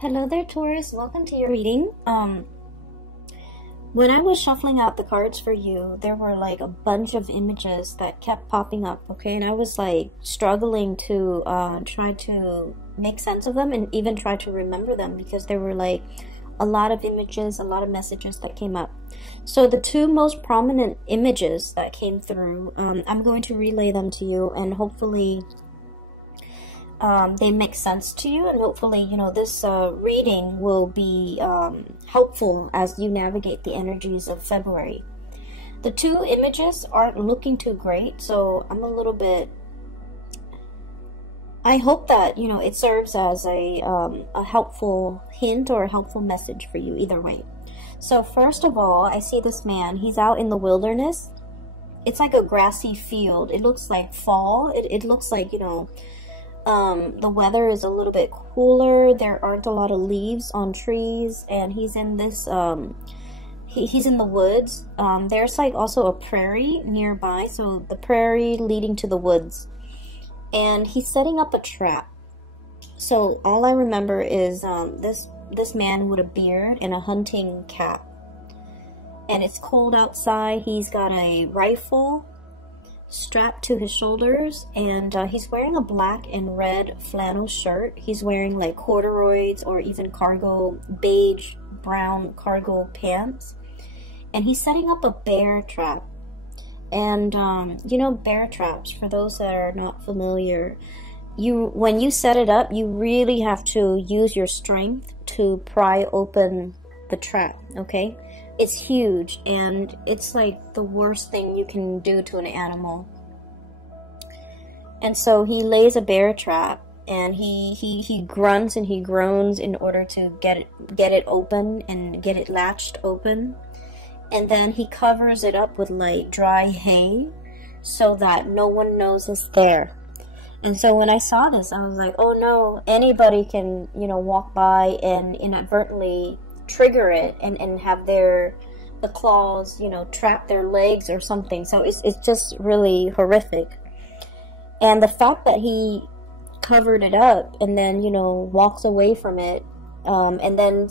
Hello there, Taurus. Welcome to your reading. When I was shuffling out the cards for you, there were like a bunch of images that kept popping up, okay? And I was like struggling to try to make sense of them and even try to remember them because there were like a lot of images, a lot of messages that came up. So the two most prominent images that came through, I'm going to relay them to you, and hopefully they make sense to you, and hopefully, you know, this reading will be helpful as you navigate the energies of February. The two images aren't looking too great, so I'm a little bit... I hope that, you know, it serves as a helpful hint or a helpful message for you either way. So first of all, I see this man. He's out in the wilderness. It's like a grassy field. It looks like fall. It looks like, you know... the weather is a little bit cooler. There aren't a lot of leaves on trees, and he's in this he's in the woods. There's like also a prairie nearby, so the prairie leading to the woods, and he's setting up a trap. So all I remember is this man with a beard and a hunting cap, and it's cold outside. He's got a rifle strapped to his shoulders, and he's wearing a black and red flannel shirt. He's wearing like corduroys or even cargo, beige brown cargo pants, and he's setting up a bear trap. And you know, bear traps, for those that are not familiar, when you set it up, you really have to use your strength to pry open the trap, okay? It's huge, and it's like the worst thing you can do to an animal. And so he lays a bear trap, and he grunts and he groans in order to get it open and get it latched open. And then he covers it up with like dry hay so that no one knows it's there. And so when I saw this, I was like, oh no, anybody can, you know, walk by and inadvertently trigger it and have the claws, you know, trap their legs or something. So it's just really horrific. And the fact that he covered it up and then, you know, walks away from it, and then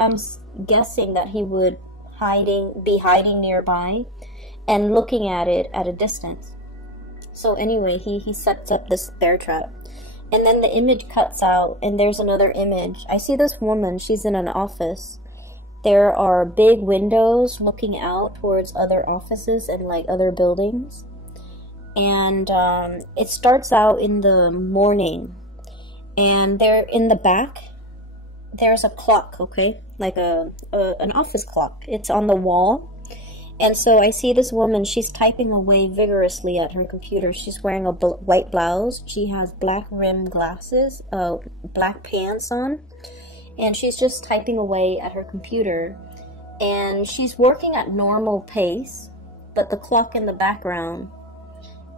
I'm guessing that he would be hiding nearby and looking at it at a distance. So anyway, he sets up this bear trap. And then the image cuts out, and there's another image. I see this woman. She's in an office. There are big windows looking out towards other offices and like other buildings. And it starts out in the morning. And there in the back, there's a clock, okay? Like an office clock. It's on the wall. And so I see this woman, she's typing away vigorously at her computer. She's wearing a white blouse. She has black rimmed glasses, black pants on. And she's just typing away at her computer. And she's working at normal pace, but the clock in the background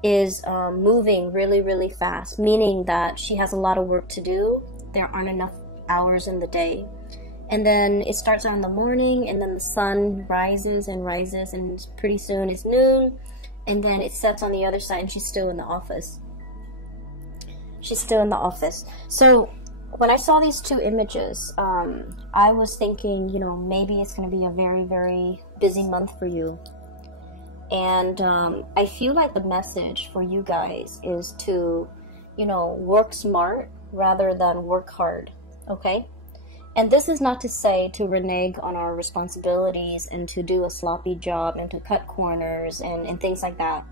is moving really, really fast, meaning that she has a lot of work to do. There aren't enough hours in the day. And then it starts out in the morning, and then the sun rises and rises, and pretty soon it's noon, and then it sets on the other side, and she's still in the office. She's still in the office. So when I saw these two images, I was thinking, you know, maybe it's going to be a very, very busy month for you. And I feel like the message for you guys is to, you know, work smart rather than work hard, okay? And this is not to say to renege on our responsibilities and to do a sloppy job and to cut corners and things like that.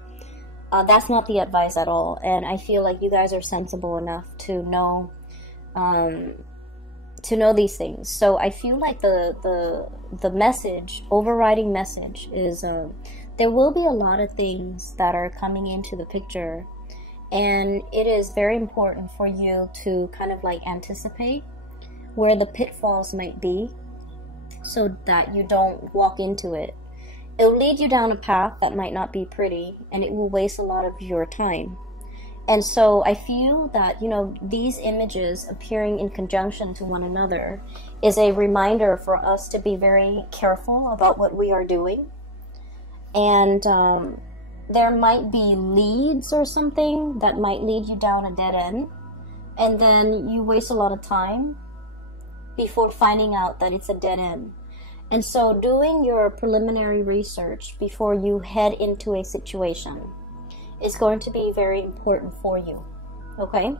That's not the advice at all. And I feel like you guys are sensible enough to know these things. So I feel like the message, overriding message, is there will be a lot of things that are coming into the picture, and it is very important for you to kind of like anticipate where the pitfalls might be so that you don't walk into it. It'll lead you down a path that might not be pretty, and it will waste a lot of your time. And so I feel that, you know, these images appearing in conjunction to one another is a reminder for us to be very careful about what we are doing. And there might be leads or something that might lead you down a dead end, and then you waste a lot of time before finding out that it's a dead end. And so doing your preliminary research before you head into a situation is going to be very important for you, okay?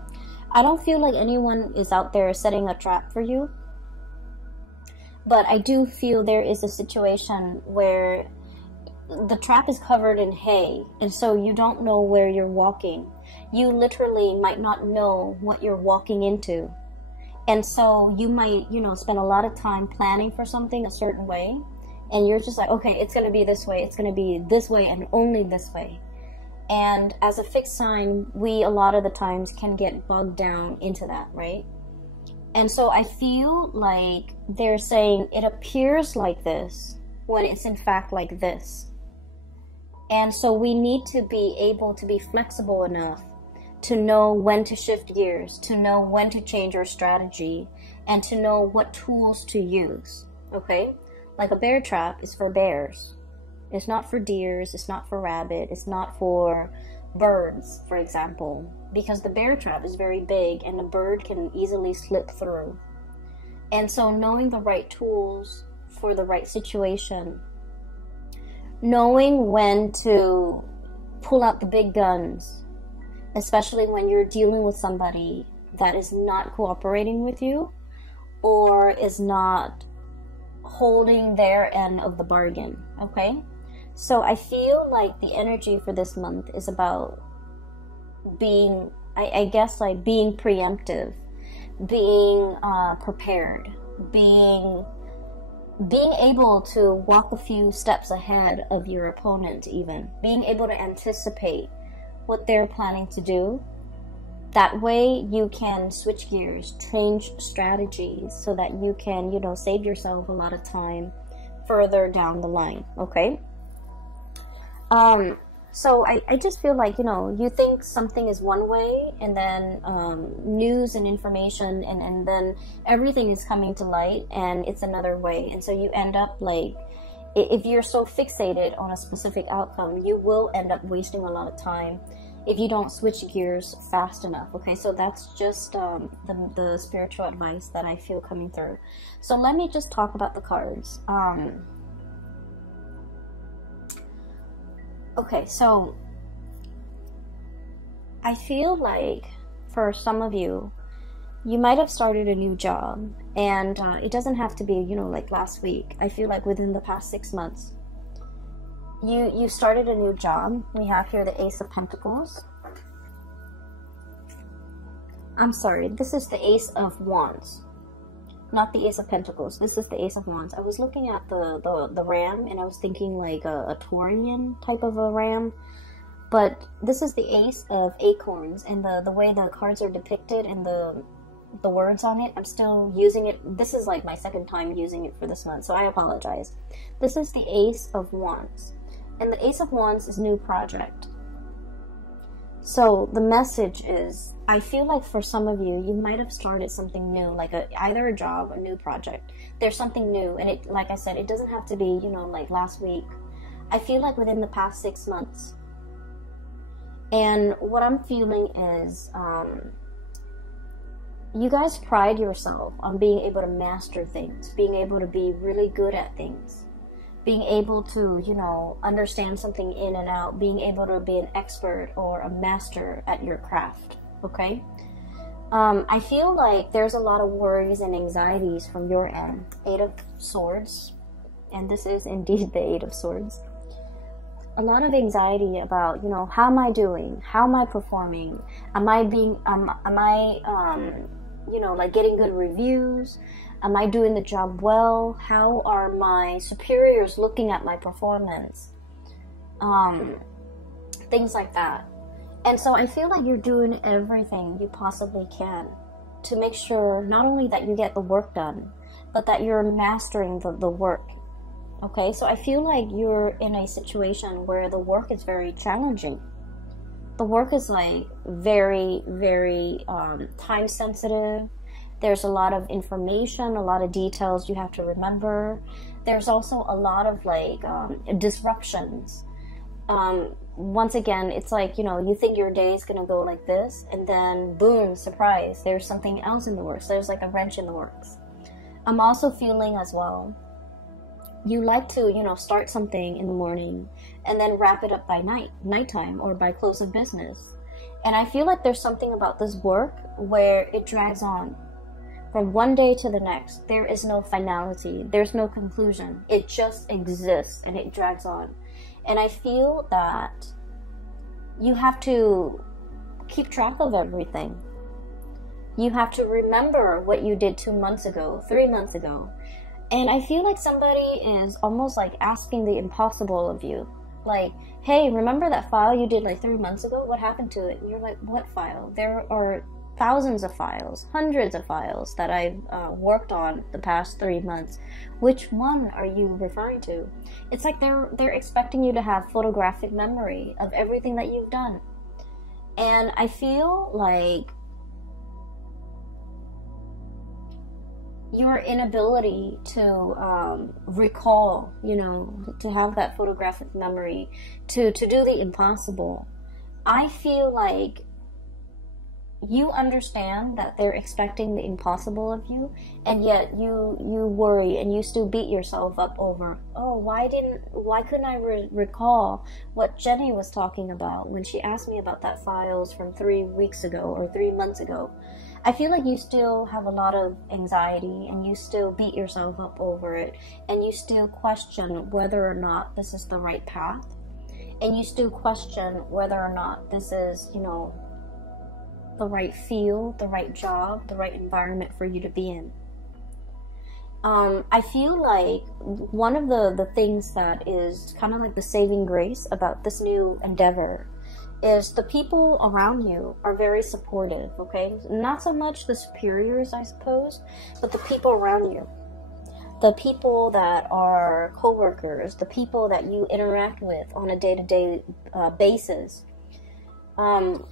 I don't feel like anyone is out there setting a trap for you, but I do feel there is a situation where the trap is covered in hay, and so you don't know where you're walking. You literally might not know what you're walking into. And so you might, you know, spend a lot of time planning for something a certain way, and you're just like, okay, it's going to be this way, it's going to be this way, and only this way. And as a fixed sign, we a lot of the times can get bogged down into that, right? And so I feel like they're saying it appears like this when it's in fact like this. And so we need to be able to be flexible enough to know when to shift gears, to know when to change our strategy, and to know what tools to use, okay? Like a bear trap is for bears. It's not for deers, it's not for rabbit, it's not for birds, for example, because the bear trap is very big and a bird can easily slip through. And so knowing the right tools for the right situation, knowing when to pull out the big guns, especially when you're dealing with somebody that is not cooperating with you or is not holding their end of the bargain, okay? So I feel like the energy for this month is about being, I guess, like being preemptive, being prepared, being able to walk a few steps ahead of your opponent, even being able to anticipate what they're planning to do. That way you can switch gears, change strategies, so that you can, you know, save yourself a lot of time further down the line, okay? So I just feel like, you know, you think something is one way, and then news and information and then everything is coming to light and it's another way. And so you end up like, if you're so fixated on a specific outcome, you will end up wasting a lot of time if you don't switch gears fast enough, okay? So that's just the spiritual advice that I feel coming through. So let me just talk about the cards. Okay, so I feel like for some of you, you might have started a new job, and it doesn't have to be, you know, like last week. I feel like within the past 6 months, you started a new job. We have here the Ace of Pentacles. I'm sorry, this is the Ace of Wands, not the Ace of Pentacles. This is the Ace of Wands. I was looking at the ram, and I was thinking like a Taurian type of a ram, but this is the Ace of Acorns, and the way the cards are depicted and the words on it, I'm still using it. This is like my second time using it for this month, so I apologize. This is the Ace of Wands, and the Ace of Wands is new project. So the message is, I feel like for some of you, you might have started something new, like either a job or a new project. There's something new, and it, like I said, it doesn't have to be, you know, like last week. I feel like within the past 6 months. And what I'm feeling is, you guys pride yourself on being able to master things, being able to be really good at things, being able to, you know, understand something in and out, being able to be an expert or a master at your craft, okay? I feel like there's a lot of worries and anxieties from your end. 8 of Swords, and this is indeed the 8 of Swords. A lot of anxiety about, you know, how am I doing? How am I performing? Am I being, you know, like getting good reviews? Am I doing the job well? How are my superiors looking at my performance? Things like that. And so I feel like you're doing everything you possibly can to make sure not only that you get the work done, but that you're mastering the work. Okay, so I feel like you're in a situation where the work is very challenging. The work is like very, very time sensitive. There's a lot of information, a lot of details you have to remember. There's also a lot of like disruptions. Once again, it's like, you know, you think your day is gonna go like this, and then boom, surprise, there's something else in the works. There's like a wrench in the works. I'm also feeling as well, you like to, you know, start something in the morning and then wrap it up by nighttime, or by close of business. And I feel like there's something about this work where it drags on from one day to the next. There is no finality. There's no conclusion. It just exists and it drags on. And I feel that you have to keep track of everything. You have to remember what you did 2 months ago, 3 months ago. And I feel like somebody is almost like asking the impossible of you. Like, hey, remember that file you did like 3 months ago? What happened to it? And you're like, what file? There are thousands of files, hundreds of files that I've worked on the past 3 months. Which one are you referring to? It's like they're expecting you to have photographic memory of everything that you've done. And I feel like your inability to recall, you know, to have that photographic memory, to do the impossible. I feel like you understand that they're expecting the impossible of you, and yet you worry and you still beat yourself up over, oh, why couldn't I recall what Jenny was talking about when she asked me about that files from 3 weeks ago or 3 months ago. I feel like you still have a lot of anxiety, and you still beat yourself up over it, and you still question whether or not this is the right path, and you still question whether or not this is, you know, the right field, the right job, the right environment for you to be in. I feel like one of the things that is kind of like the saving grace about this new endeavor is the people around you are very supportive, okay? Not so much the superiors, I suppose, but the people around you. The people that are co-workers, the people that you interact with on a day-to-day basis.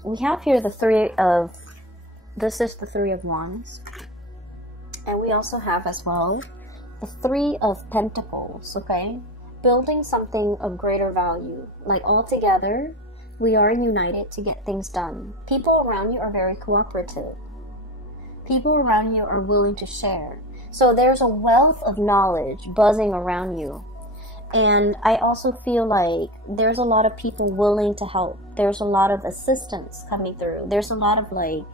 We have here this is the Three of Wands. And we also have as well the Three of Pentacles, okay? Building something of greater value. Like all together, we are united to get things done. People around you are very cooperative. People around you are willing to share. So there's a wealth of knowledge buzzing around you. And I also feel like there's a lot of people willing to help. There's a lot of assistance coming through. There's a lot of like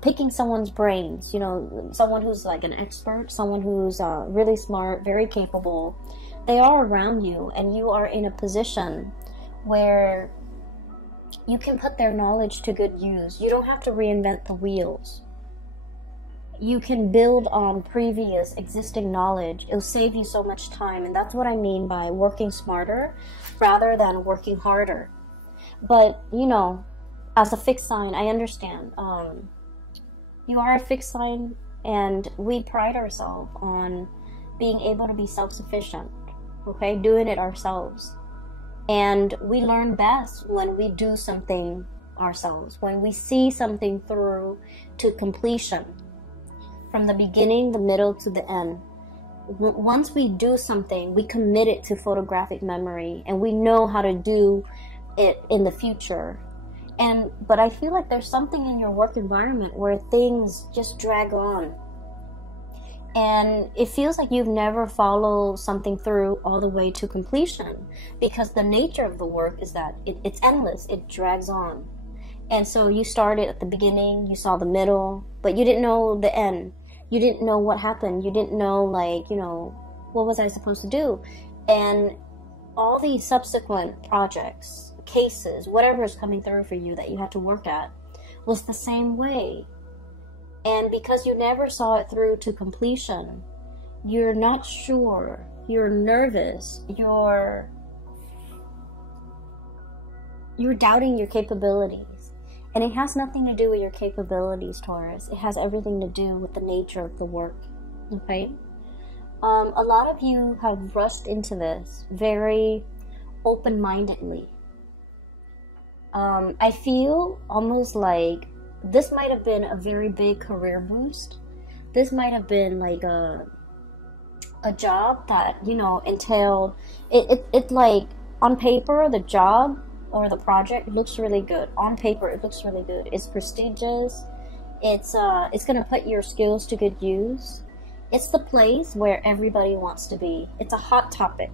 picking someone's brains, you know, someone who's like an expert, someone who's really smart, very capable. They are around you, and you are in a position where you can put their knowledge to good use. You don't have to reinvent the wheels. You can build on previous existing knowledge. It'll save you so much time, and that's what I mean by working smarter rather than working harder. But, you know, as a fixed sign, I understand. You are a fixed sign, and we pride ourselves on being able to be self-sufficient, okay? Doing it ourselves. And we learn best when we do something ourselves, when we see something through to completion, from the beginning, the middle, to the end. Once we do something, we commit it to photographic memory, and we know how to do it in the future. But I feel like there's something in your work environment where things just drag on. And it feels like you've never followed something through all the way to completion, because the nature of the work is that it's endless, it drags on. And so you started at the beginning, you saw the middle, but you didn't know the end. You didn't know what happened. You didn't know, like, you know, what was I supposed to do? And all these subsequent projects, cases, whatever is coming through for you that you have to work at, was the same way. And because you never saw it through to completion, you're not sure, you're nervous, you're doubting your capabilities. And it has nothing to do with your capabilities, Taurus. It has everything to do with the nature of the work, okay? A lot of you have rushed into this very open-mindedly. I feel almost like this might have been a very big career boost. This might have been like a job that, you know, entailed it like on paper the job or the project looks really good. On paper it looks really good. It's prestigious. It's gonna put your skills to good use. It's the place where everybody wants to be. It's a hot topic.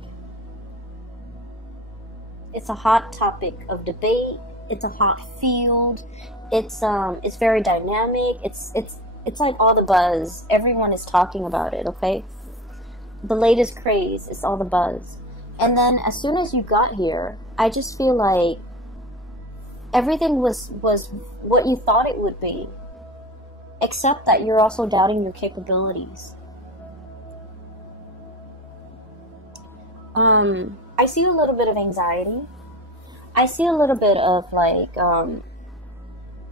It's a hot topic of debate. It's a hot field. It's very dynamic. It's like all the buzz. Everyone is talking about it, okay? The latest craze is all the buzz. And then as soon as you got here, I just feel like everything was what you thought it would be. Except that you're also doubting your capabilities. I see a little bit of anxiety. I see a little bit of like,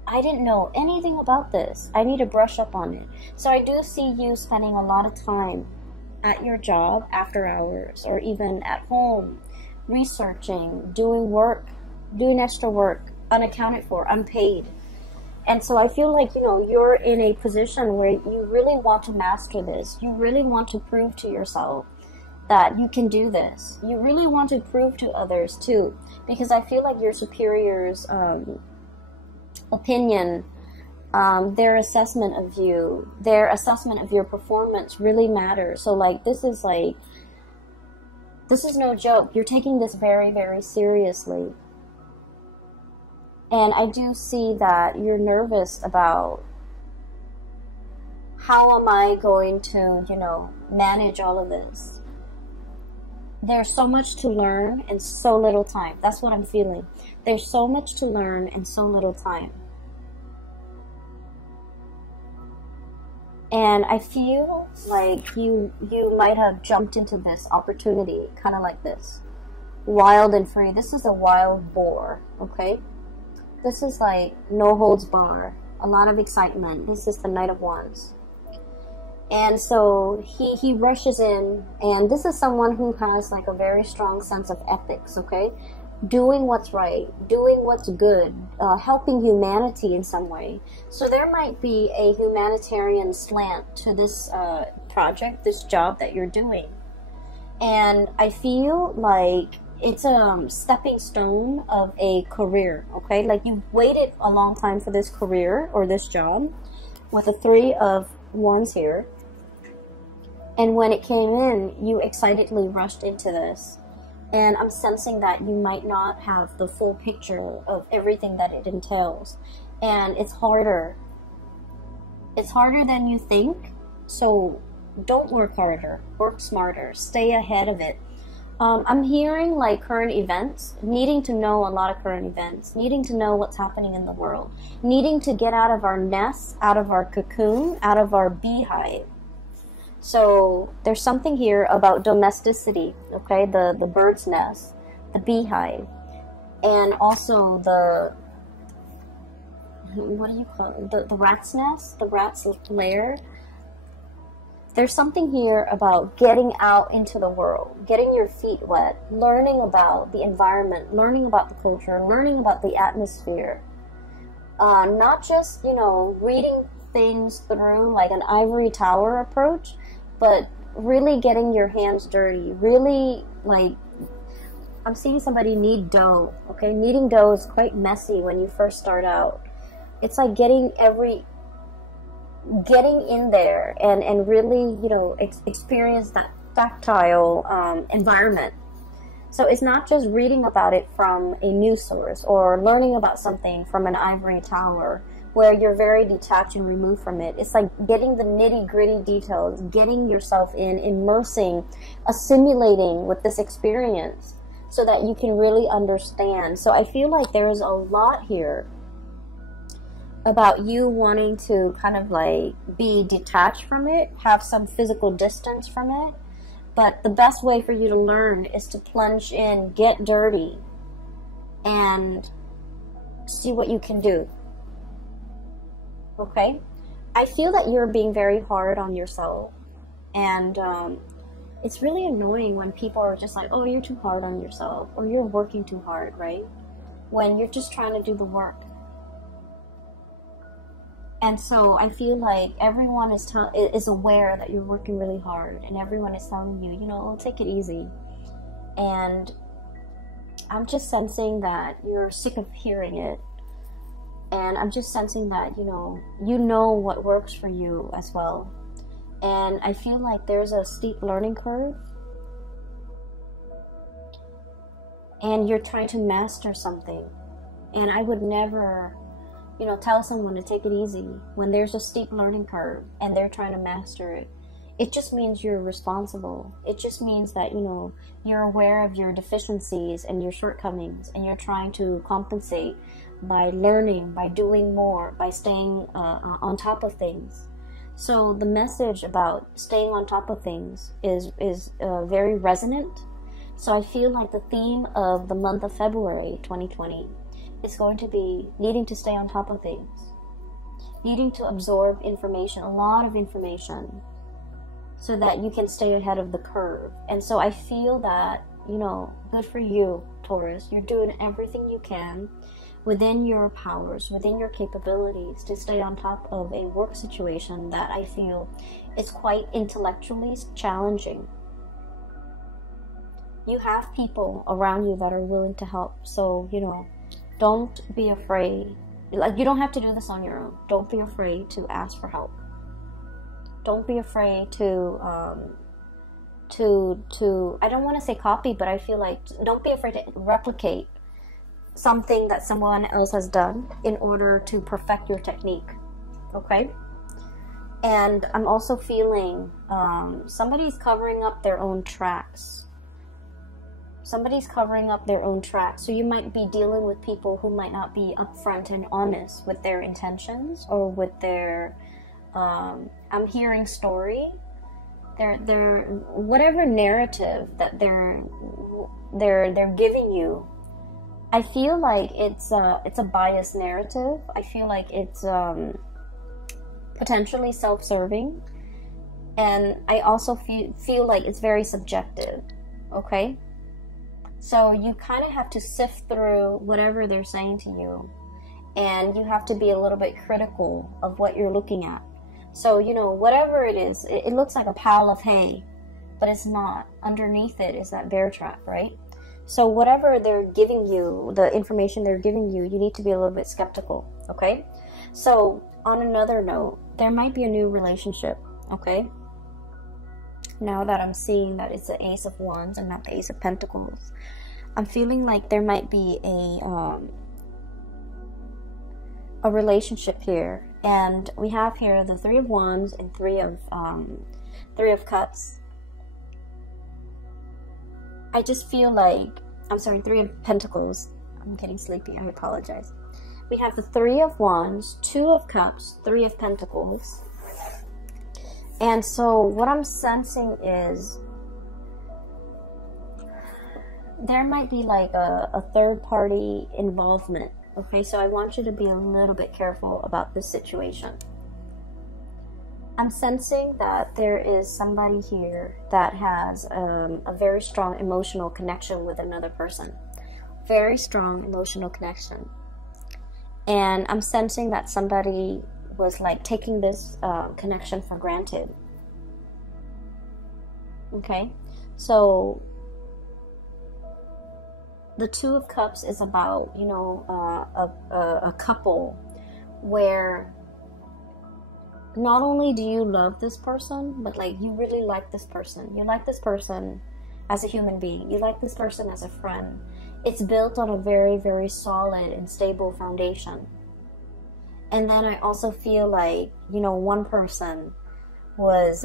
I didn't know anything about this. I need to brush up on it. So I do see you spending a lot of time at your job after hours, or even at home, researching, doing work, doing extra work, unaccounted for, unpaid. And so I feel like, you know, you're in a position where you really want to master this. You really want to prove to yourself that you can do this. You really want to prove to others too, because I feel like your superiors' opinion, their assessment of you, their assessment of your performance really matters. So like, this is no joke. You're taking this very, very seriously. And I do see that you're nervous about how am I going to, you know, manage all of this. There's so much to learn and so little time. That's what I'm feeling. There's so much to learn and so little time. And I feel like you might have jumped into this opportunity, kind of like this. Wild and free. This is a wild boar, okay? This is like no holds bar. A lot of excitement. This is the Knight of Wands. And so he rushes in, and this is someone who has like a very strong sense of ethics, okay? Doing what's right, doing what's good, helping humanity in some way. So there might be a humanitarian slant to this project, this job that you're doing. And I feel like it's a stepping stone of a career, okay? Like you've waited a long time for this career or this job with the Three of Wands here. And when it came in, you excitedly rushed into this. And I'm sensing that you might not have the full picture of everything that it entails. And it's harder. It's harder than you think. So don't work harder. Work smarter. Stay ahead of it. I'm hearing like current events, needing to know a lot of current events, needing to know what's happening in the world, needing to get out of our nest, out of our cocoon, out of our beehive. So there's something here about domesticity, okay? The bird's nest, the beehive, and also the, what do you call it? The rat's nest, the rat's lair. There's something here about getting out into the world, getting your feet wet, learning about the environment, learning about the culture, learning about the atmosphere. Not just, you know, reading things through like an ivory tower approach, but really getting your hands dirty, really like, I'm seeing somebody knead dough, okay? Kneading dough is quite messy when you first start out. It's like getting in there and really, you know, experience that tactile environment. So it's not just reading about it from a news source or learning about something from an ivory tower where you're very detached and removed from it. It's like getting the nitty-gritty details, getting yourself in, immersing, assimilating with this experience so that you can really understand. So I feel like there is a lot here about you wanting to kind of like be detached from it, have some physical distance from it. But the best way for you to learn is to plunge in, get dirty, and see what you can do. Okay? I feel that you're being very hard on yourself, and it's really annoying when people are just like, oh, you're too hard on yourself, or you're working too hard, right? When you're just trying to do the work. And so I feel like everyone is aware that you're working really hard, and everyone is telling you, you know, take it easy. And I'm just sensing that you're sick of hearing it. And I'm just sensing that, you know what works for you as well. And I feel like there's a steep learning curve. And you're trying to master something. And I would never, you know, tell someone to take it easy when there's a steep learning curve and they're trying to master it. It just means you're responsible. It just means that, you know, you're aware of your deficiencies and your shortcomings, and you're trying to compensate by learning, by doing more, by staying on top of things. So the message about staying on top of things is very resonant. So I feel like the theme of the month of February 2020 is going to be needing to stay on top of things, needing to absorb information, a lot of information, so that you can stay ahead of the curve. And so I feel that, you know, good for you, Taurus. You're doing everything you can within your powers, within your capabilities, to stay on top of a work situation that I feel is quite intellectually challenging. You have people around you that are willing to help. So, you know, don't be afraid. Like, you don't have to do this on your own. Don't be afraid to ask for help. Don't be afraid to I don't want to say copy, but I feel like don't be afraid to replicate something that someone else has done in order to perfect your technique. Okay? And I'm also feeling somebody's covering up their own tracks. Somebody's covering up their own tracks. So you might be dealing with people who might not be upfront and honest with their intentions or with their I'm hearing story. They're whatever narrative that they're giving you. I feel like it's a biased narrative. I feel like it's potentially self-serving, and I also feel like it's very subjective. Okay, so you kind of have to sift through whatever they're saying to you, and you have to be a little bit critical of what you're looking at. So, you know, whatever it is, it looks like a pile of hay, but it's not. Underneath it is that bear trap, right? So whatever they're giving you, the information they're giving you, you need to be a little bit skeptical, okay? So on another note, there might be a new relationship, okay? Now that I'm seeing that it's the Ace of Wands and not the Ace of Pentacles, I'm feeling like there might be a relationship here. And we have here the Three of Wands and Three of Cups. I just feel like, I'm sorry, Three of Pentacles. I'm getting sleepy, I apologize. We have the Three of Wands, Two of Cups, Three of Pentacles. And so what I'm sensing is there might be like a third party involvement. Okay, so I want you to be a little bit careful about this situation. I'm sensing that there is somebody here that has a very strong emotional connection with another person. Very strong emotional connection. And I'm sensing that somebody was like taking this connection for granted. Okay, so the Two of Cups is about, you know, a couple where not only do you love this person, but like you really like this person. You like this person as a human being. You like this person as a friend. It's built on a very, very solid and stable foundation. And then I also feel like, you know, one person was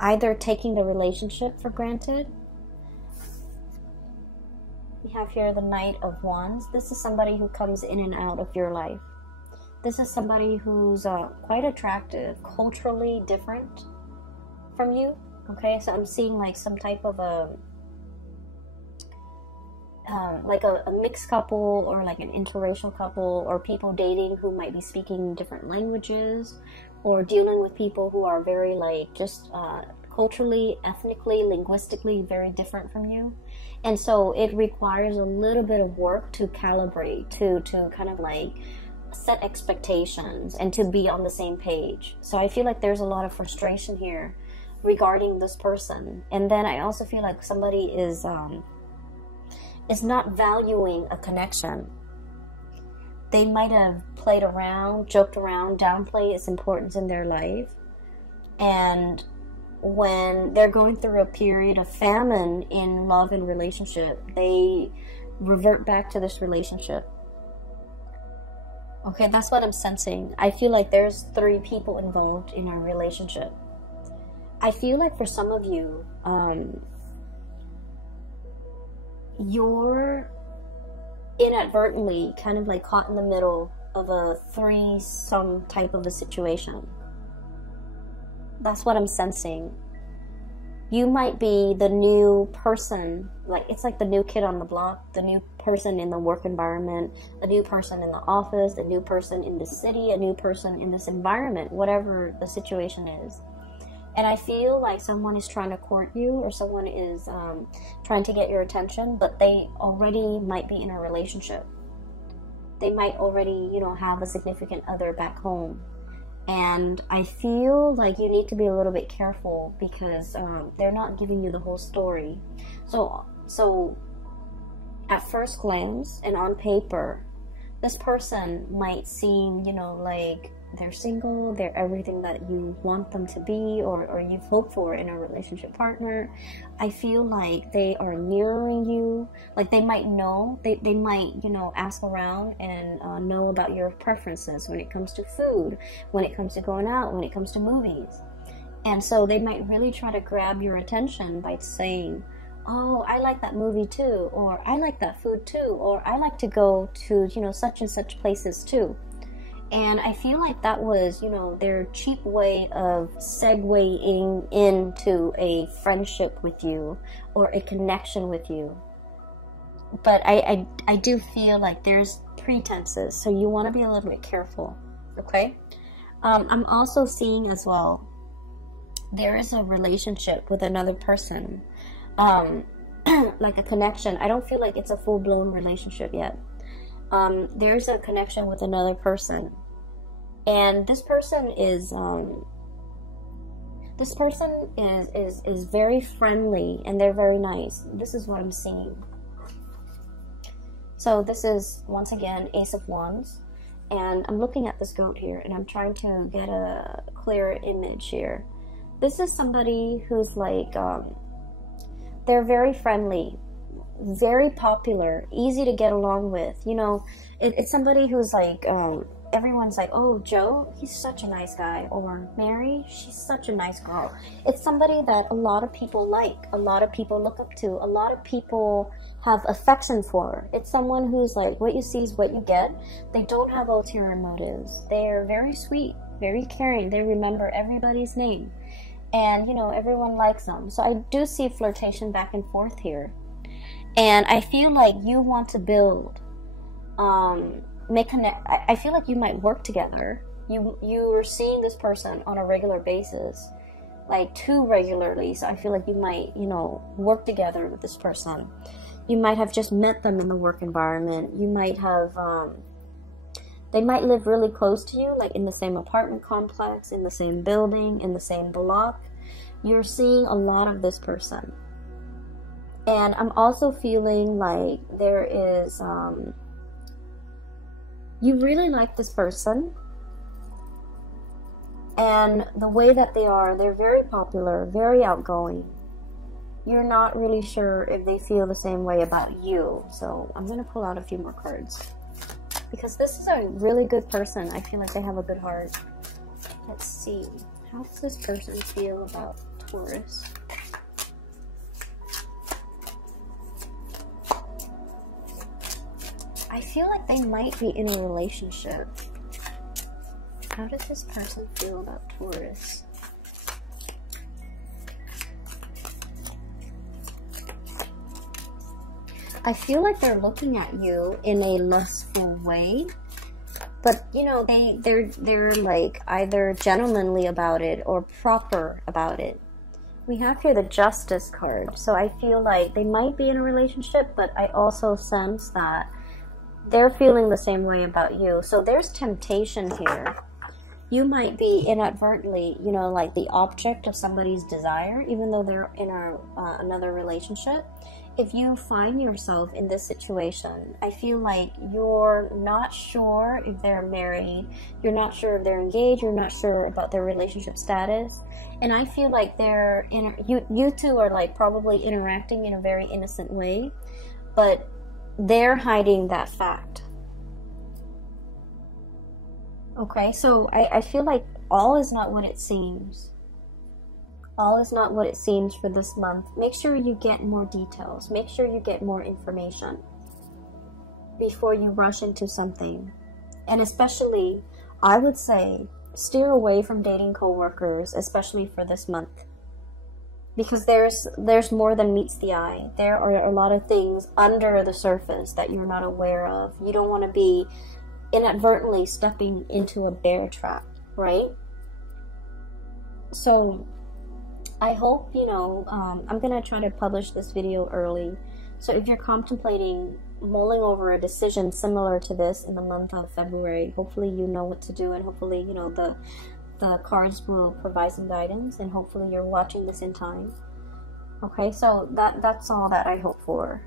either taking the relationship for granted. We have here the Knight of Wands. This is somebody who comes in and out of your life. This is somebody who's quite attractive, culturally different from you. Okay, so I'm seeing like some type of a mixed couple, or like an interracial couple, or people dating who might be speaking different languages, or dealing with people who are very like just culturally, ethnically, linguistically very different from you. And so it requires a little bit of work to calibrate, to kind of like set expectations and to be on the same page. So I feel like there's a lot of frustration here regarding this person. And then I also feel like somebody is not valuing a connection. They might have played around, joked around, downplayed its importance in their life. And when they're going through a period of famine in love and relationship, they revert back to this relationship. Okay, that's what I'm sensing. I feel like there's 3 people involved in a relationship. I feel like for some of you, you're inadvertently kind of like caught in the middle of a threesome type of a situation. That's what I'm sensing. You might be the new person, like it's like the new kid on the block, the new person in the work environment, the new person in the office, the new person in the city, a new person in this environment, whatever the situation is. And I feel like someone is trying to court you, or someone is trying to get your attention, but they already might be in a relationship. They might already, you know, have a significant other back home. And I feel like you need to be a little bit careful because they're not giving you the whole story. So at first glance and on paper, this person might seem, you know, like they're single, they're everything that you want them to be, or you've hoped for in a relationship partner. I feel like they are mirroring you. Like they might know, they might, you know, ask around and know about your preferences when it comes to food, when it comes to going out, when it comes to movies. And so they might really try to grab your attention by saying, oh, I like that movie too, or I like that food too, or I like to go to, you know, such and such places too. And I feel like that was, you know, their cheap way of segueing into a friendship with you or a connection with you. But I do feel like there's pretenses, so you want to be a little bit careful, okay? I'm also seeing as well, there is a relationship with another person, like a connection. I don't feel like it's a full-blown relationship yet. There's a connection with another person, and this person is very friendly, and they're very nice. This is what I'm seeing. So this is once again Ace of Wands, and I'm looking at this goat here, and I'm trying to get a clearer image here. This is somebody who's like they're very friendly, very popular, easy to get along with. You know, it's somebody who's like, everyone's like, oh, Joe, he's such a nice guy, or Mary, she's such a nice girl. It's somebody that a lot of people like, a lot of people look up to, a lot of people have affection for. It's someone who's like, what you see is what you get. They don't have ulterior motives. They're very sweet, very caring. They remember everybody's name, and you know, everyone likes them. So I do see flirtation back and forth here. And I feel like you want to build, I feel like you might work together. You're seeing this person on a regular basis, like too regularly. So I feel like you might, you know, work together with this person. You might have just met them in the work environment. You might have, they might live really close to you, like in the same apartment complex, in the same building, in the same block. You're seeing a lot of this person. And I'm also feeling like there is, you really like this person. And the way that they are, they're very popular, very outgoing. You're not really sure if they feel the same way about you. So I'm going to pull out a few more cards, because this is a really good person. I feel like they have a good heart. Let's see. How does this person feel about Taurus? I feel like they might be in a relationship. How does this person feel about Taurus? I feel like they're looking at you in a lustful way, but you know, they're like either gentlemanly about it or proper about it. We have here the Justice card, so I feel like they might be in a relationship, but I also sense that they're feeling the same way about you. So there's temptation here. You might be inadvertently, you know, like the object of somebody's desire, even though they're in another relationship. if you find yourself in this situation, I feel like you're not sure if they're married, you're not sure if they're engaged, you're not sure about their relationship status, and I feel like you two are like probably interacting in a very innocent way, but they're hiding that fact. Okay, so I feel like all is not what it seems. All is not what it seems for this month. Make sure you get more details. Make sure you get more information before you rush into something. And especially, I would say, steer away from dating coworkers, especially for this month. Because there's more than meets the eye. There are a lot of things under the surface that you're not aware of. You don't want to be inadvertently stepping into a bear trap, right? So I hope, I'm going to try to publish this video early. So if you're contemplating mulling over a decision similar to this in the month of February, hopefully you know what to do, and hopefully, the cards will provide some guidance, and hopefully you're watching this in time. Okay, so that's all that I hope for.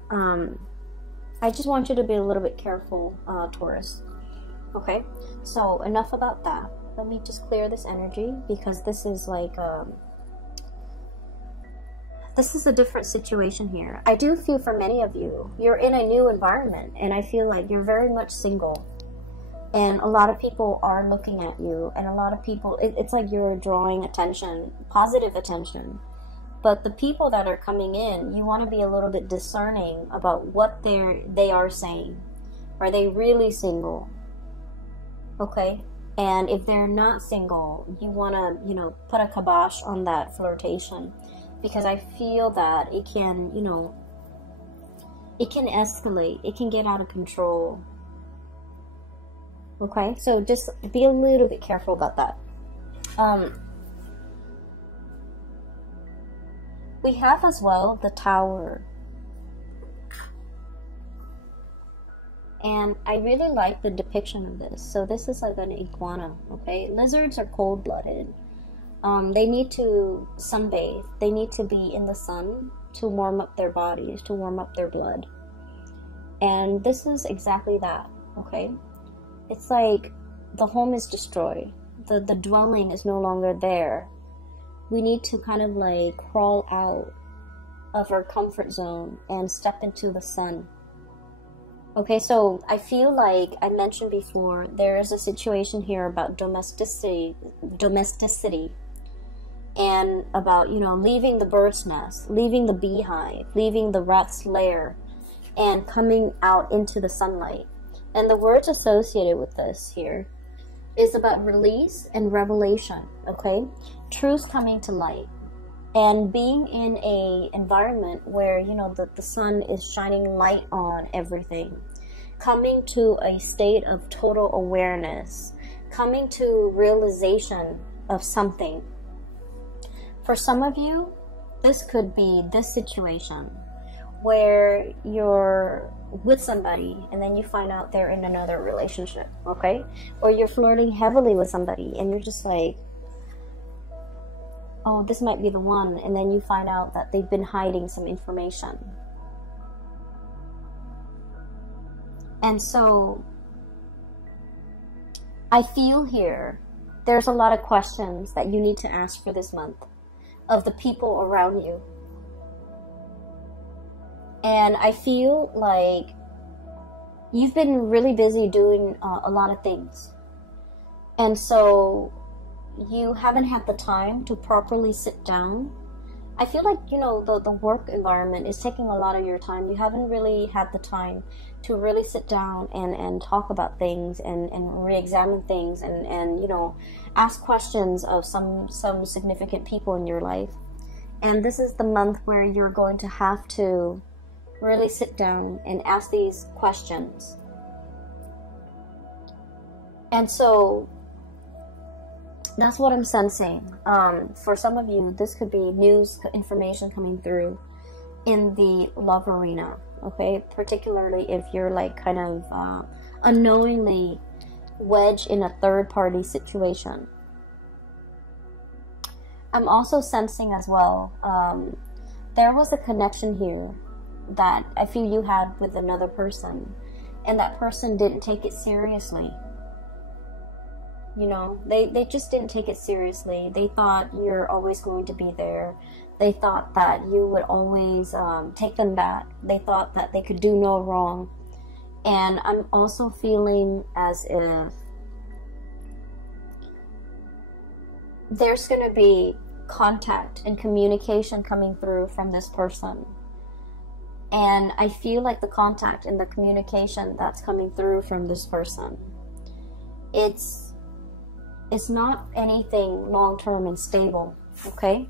I just want you to be a little bit careful, Taurus. Okay, so enough about that. Let me just clear this energy, because this is like this is a different situation here. I do feel for many of you, you're in a new environment, and I feel like you're very much single. And a lot of people are looking at you, and a lot of people, it's like you're drawing attention, positive attention. But the people that are coming in, you want to be a little bit discerning about what they are saying. Are they really single? Okay? And if they're not single, you want to, put a kibosh on that flirtation. Because I feel that it can, it can escalate. It can get out of control. Okay? So just be a little bit careful about that. We have as well the Tower. And I really like the depiction of this. So this is like an iguana, okay? Lizards are cold-blooded. They need to sunbathe. They need to be in the sun to warm up their bodies, to warm up their blood. And this is exactly that, okay? It's like the home is destroyed. The dwelling is no longer there. We need to kind of like crawl out of our comfort zone and step into the sun. Okay, so I feel like I mentioned before, there is a situation here about domesticity, and about, leaving the bird's nest, leaving the beehive, leaving the rat's lair, and coming out into the sunlight. And the words associated with this here is about release and revelation, okay? Truth coming to light. And being in a environment where, the sun is shining light on everything. Coming to a state of total awareness. Coming to realization of something. For some of you, this could be this situation where you're with somebody and then you find out they're in another relationship, okay? Or you're flirting heavily with somebody and you're just like, oh, this might be the one, and then you find out that they've been hiding some information. And so I feel here there's a lot of questions that you need to ask for this month of the people around you. And I feel like you've been really busy doing a lot of things. And so you haven't had the time to properly sit down. I feel like, the work environment is taking a lot of your time. You haven't really had the time to really sit down and talk about things and re-examine things and ask questions of some significant people in your life. And this is the month where you're going to have to really sit down and ask these questions. And so that's what I'm sensing. For some of you, this could be news, information coming through in the love arena, okay? Particularly if you're like kind of unknowingly wedged in a third-party situation. I'm also sensing as well, there was a connection here that I feel you had with another person, and that person didn't take it seriously. You know, they just didn't take it seriously. They thought you're always going to be there. They thought that you would always take them back. They thought that they could do no wrong. And I'm also feeling as if there's going to be contact and communication coming through from this person. And I feel like the contact and the communication that's coming through from this person, it's not anything long-term and stable, okay?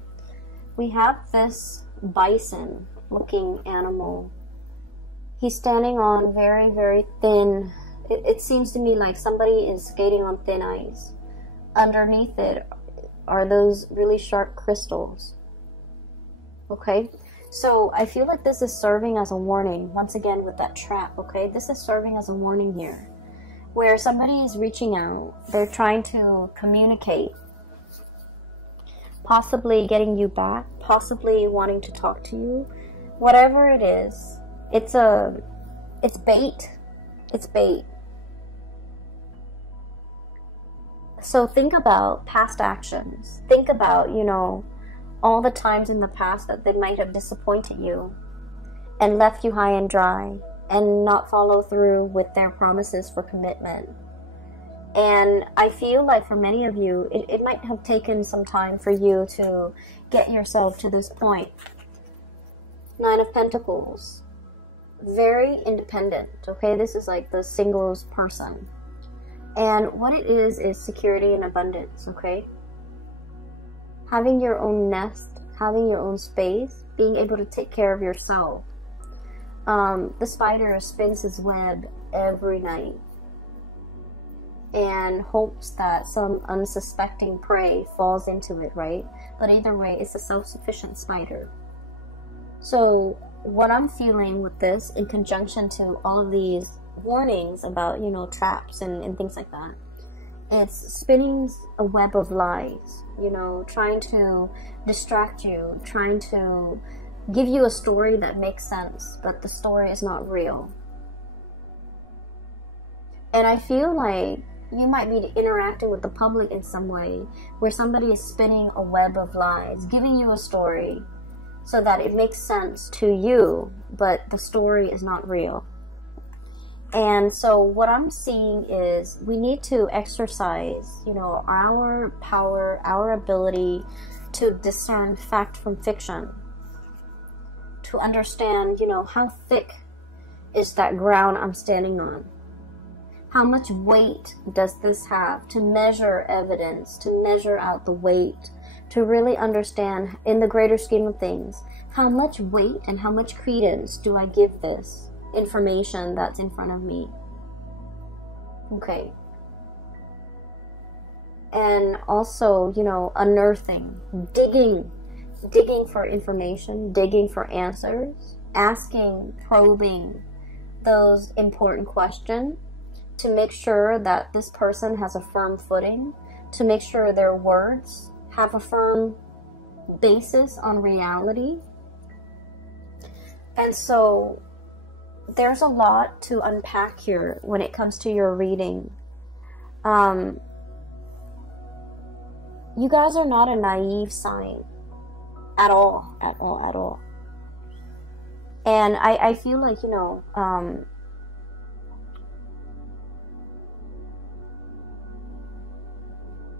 We have this bison looking animal. He's standing on very, very thin, it seems to me like somebody is skating on thin ice. Underneath it are those really sharp crystals, okay? So I feel like this is serving as a warning, once again with that trap, okay? This is serving as a warning here, where somebody is reaching out, they're trying to communicate, possibly getting you back, possibly wanting to talk to you. Whatever it is, it's bait. It's bait. So think about past actions. Think about, you know, all the times in the past that they might have disappointed you and left you high and dry and not follow through with their promises for commitment. And I feel like for many of you, it might have taken some time for you to get yourself to this point. Nine of Pentacles. Very independent, okay? This is like the singles person. And what it is security and abundance, okay? Having your own nest, having your own space, being able to take care of yourself. The spider spins his web every night and hopes that some unsuspecting prey falls into it, right? But either way, it's a self-sufficient spider. So what I'm feeling with this, in conjunction to all of these warnings about, you know, traps and things like that, it's spinning a web of lies, you know, trying to distract you, trying to give you a story that makes sense, but the story is not real. And I feel like you might be interacting with the public in some way where somebody is spinning a web of lies, giving you a story so that it makes sense to you, but the story is not real. And so what I'm seeing is we need to exercise, you know, our power, our ability to discern fact from fiction, to understand, you know, how thick is that ground I'm standing on? How much weight does this have? To measure evidence, to measure out the weight, to really understand in the greater scheme of things, how much weight and how much credence do I give this information that's in front of me? Okay. And also, you know, unearthing, digging for information, digging for answers, asking, probing those important questions to make sure that this person has a firm footing, to make sure their words have a firm basis on reality. And so there's a lot to unpack here when it comes to your reading. You guys are not a naive sign at all. And I feel like, you know,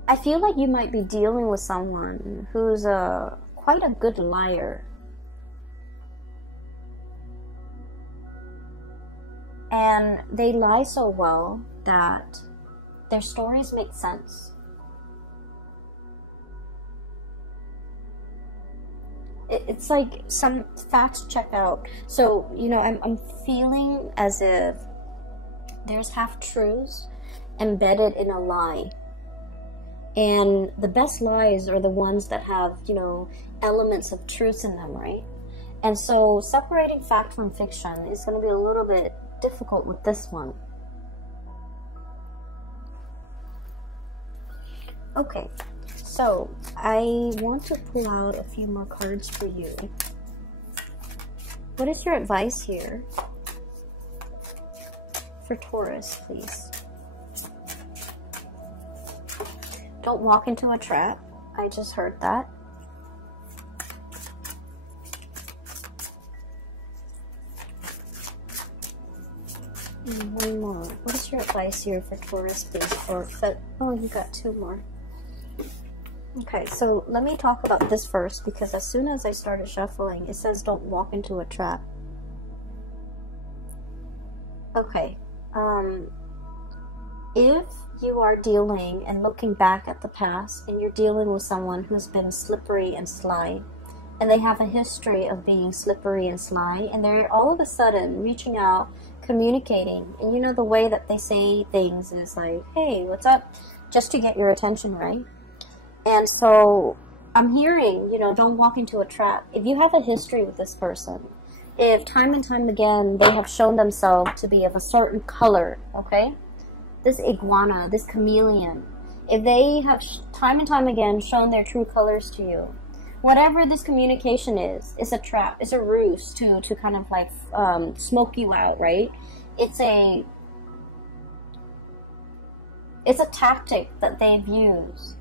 I feel like you might be dealing with someone who's quite a good liar. And they lie so well that their stories make sense. It's like some facts check out. So, you know, I'm feeling as if there's half-truths embedded in a lie. And the best lies are the ones that have, you know, elements of truth in them, right? And so separating fact from fiction is going to be a little bit difficult with this one. Okay, so I want to pull out a few more cards for you. What is your advice here for Taurus, please? Don't walk into a trap. I just heard that. And one more. What is your advice here for Taurus, please? Oh, you got two more. Okay, so let me talk about this first, because as soon as I started shuffling, it says don't walk into a trap. Okay, if you are dealing and looking back at the past, and you're dealing with someone who's been slippery and sly, and they have a history of being slippery and sly, and they're all of a sudden reaching out, communicating, and you know the way that they say things is like, hey, what's up? Just to get your attention, right? And so I'm hearing, you know, don't walk into a trap. If you have a history with this person, if time and time again they have shown themselves to be of a certain color, okay? This iguana, this chameleon, if they have time and time again shown their true colors to you, whatever this communication is, it's a trap, it's a ruse to kind of like smoke you out, right? It's a tactic that they've used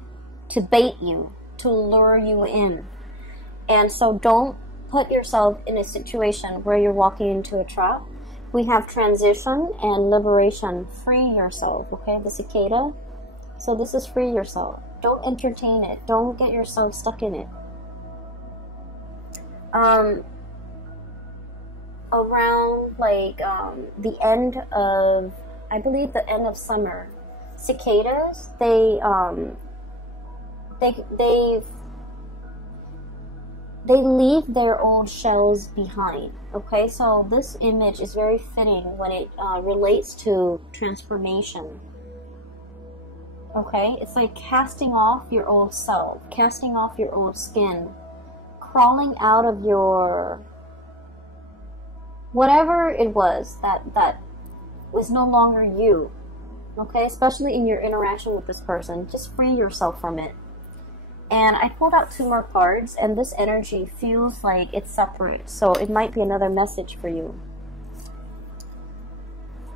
to bait you, to lure you in. And so don't put yourself in a situation where you're walking into a trap. We have transition and liberation. Free yourself, okay? The cicada. So this is free yourself. Don't entertain it. Don't get yourself stuck in it. Around like the end of, I believe the end of summer, cicadas, they leave their old shells behind. Okay, so this image is very fitting when it relates to transformation. Okay, it's like casting off your old self, casting off your old skin, crawling out of your whatever it was that was no longer you. Okay, especially in your interaction with this person, just free yourself from it. And I pulled out two more cards, and this energy feels like it's separate, so it might be another message for you.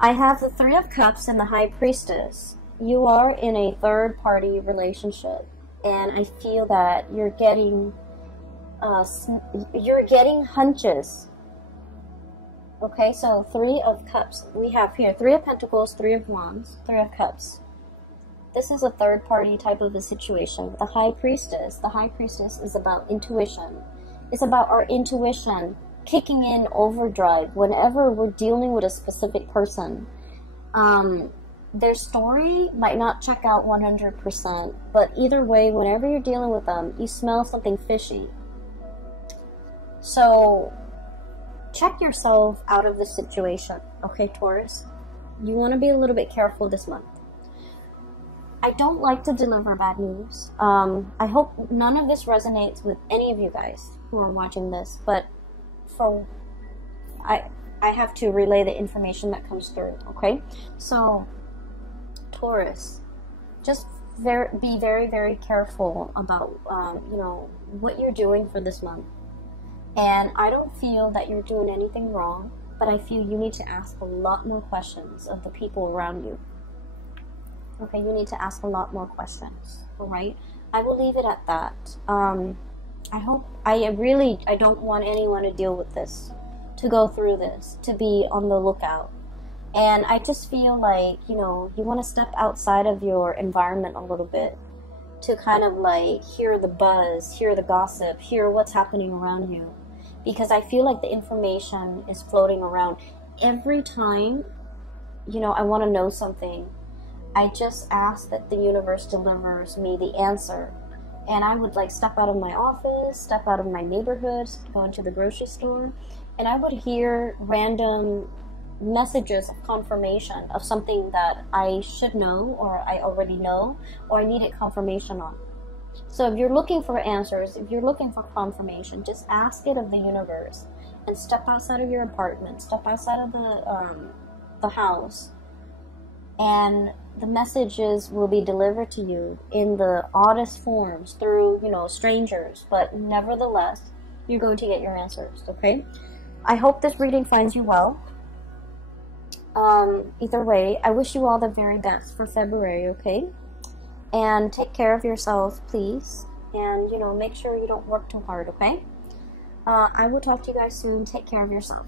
I have the Three of Cups and the High Priestess. You are in a third-party relationship, and I feel that you're getting hunches. Okay, so Three of Cups. We have here Three of Pentacles, Three of Wands, Three of Cups. This is a third-party type of a situation. The High Priestess. The High Priestess is about intuition. It's about our intuition kicking in overdrive whenever we're dealing with a specific person. Their story might not check out 100%, but either way, whenever you're dealing with them, you smell something fishy. So check yourself out of the situation, okay, Taurus? You want to be a little bit careful this month. I don't like to deliver bad news. I hope none of this resonates with any of you guys who are watching this, but I have to relay the information that comes through, okay? So, Taurus, just be very, very careful about, you know, what you're doing for this month. And I don't feel that you're doing anything wrong, but I feel you need to ask a lot more questions of the people around you. Okay, you need to ask a lot more questions, all right? I will leave it at that. I don't want anyone to deal with this, to go through this, to be on the lookout. And I just feel like, you know, you want to step outside of your environment a little bit to kind of like hear the buzz, hear the gossip, hear what's happening around you. Because I feel like the information is floating around. Every time, you know, I want to know something, I just ask that the universe delivers me the answer. And I would like step out of my office, step out of my neighborhood, go into the grocery store, and I would hear random messages of confirmation of something that I should know, or I already know, or I needed confirmation on. So if you're looking for answers, if you're looking for confirmation, just ask it of the universe and step outside of your apartment, step outside of the house, and the messages will be delivered to you in the oddest forms through, you know, strangers, but nevertheless, you're going to get your answers, okay? I hope this reading finds you well. Either way, I wish you all the very best for February, okay? And take care of yourself, please. And, you know, make sure you don't work too hard, okay? I will talk to you guys soon. Take care of yourself.